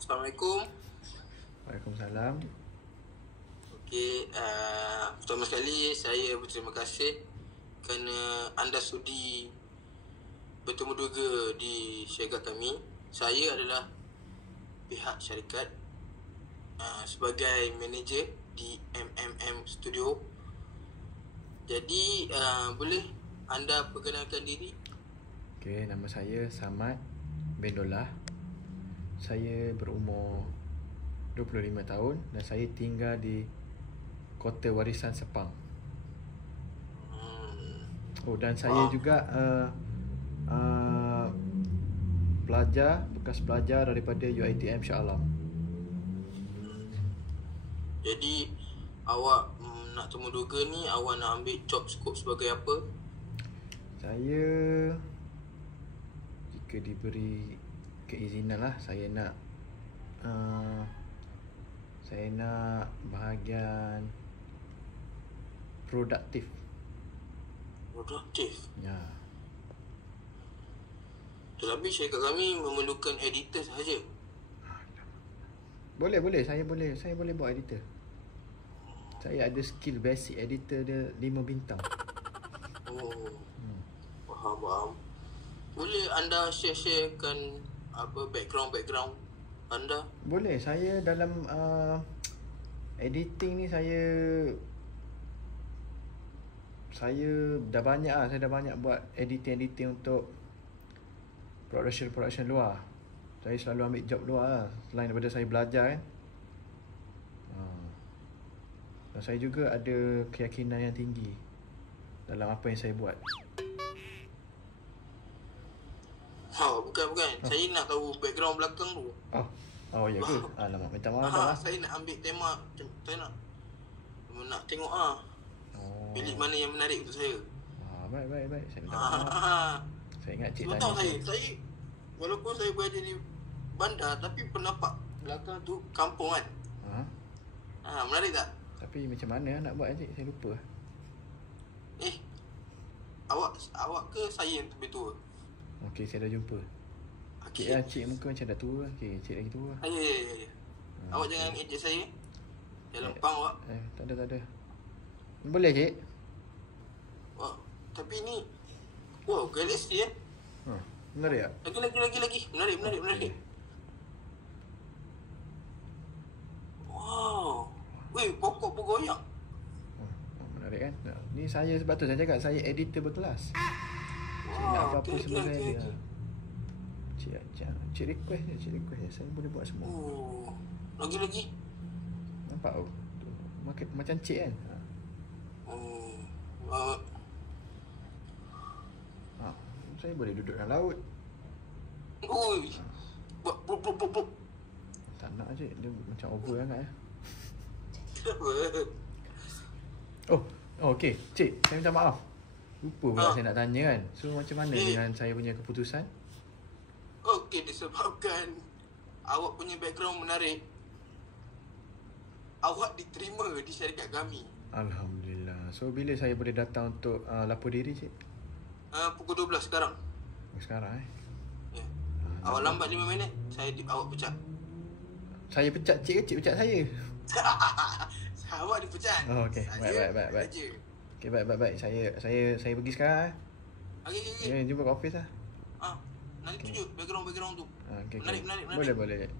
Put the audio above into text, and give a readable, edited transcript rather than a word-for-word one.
Assalamualaikum. Waalaikumsalam. Okey, pertama sekali saya berterima kasih kerana anda sudi bertemu duga di syarikat kami. Saya adalah pihak syarikat sebagai manager di MMM Studio. Jadi boleh anda perkenalkan diri? Okey, nama saya Samad bin Dollah. Saya berumur 25 tahun dan saya tinggal di Kota Warisan Sepang. Oh, dan saya juga bekas pelajar daripada UiTM Shah Alam. Jadi awak nak temu duga ni, awak nak ambil job scope sebagai apa? Saya, jika diberi keizinan lah, saya nak bahagian produktif. Produktif? Ya. Tetapi syarikat kami memerlukan editor sahaja. Boleh, saya boleh buat editor. Saya ada skill basic editor dia 5 bintang. Oh. Faham. Boleh anda sharekan background anda? Boleh, saya dalam editing ni saya dah banyak lah. Saya dah banyak buat editing untuk production luar. Saya selalu ambil job luar lah, selain daripada saya belajar kan. Dan saya juga ada keyakinan yang tinggi dalam apa yang saya buat. Bukan. Saya nak tahu background belakang tu. Oh ya ke? Alamak, minta maaf dah. Saya nak ambil tema. Saya nak tengok bilik mana yang menarik untuk saya. Baik. Saya minta maaf. Saya ingat cik tanya. Saya walaupun saya berada di bandar, tapi penampak belakang tu kampung kan. Menarik tak? Tapi macam mana nak buat cik? Saya lupa. Awak ke saya yang lebih tua? Okey, saya dah jumpa. Cik muka macam dah tua. Okey, cik lagi tua. Ya. Awak jangan ejek saya. Jangan lempang awak. Tak ada. Boleh cik? Tapi ni galaksi Menarik tak? Lagi. Menarik. Wow. Weh, pokok bergoyang. Menarik kan? Ni saya sebab tu saya cakap saya editor berkelas. Saya nak apa-apa sebagai dia. Cik request je. Saya boleh buat semua. Lagi. Nampak macam cik kan? Saya boleh duduk dalam laut. Buat. Tak nak cik, dia macam over sangat ya. Okey, cik, saya minta maaf. Lupa pula saya nak tanya kan. So macam mana dengan saya punya keputusan? Okey, disebabkan awak punya background menarik, awak diterima di syarikat kami. Alhamdulillah. So bila saya boleh datang untuk lapor diri cik? Pukul 12 sekarang. Sekarang Ya. Awak lambat 5 minit, awak pecat. Saya pecat cik ke cik pecat saya? Awak dipecat. Okey. Baik. Okey, baik. Saya pergi sekarang. Okey. Jumpa kat office lah. Nanti tunjuk background tu. Okay. Menarik. Boleh.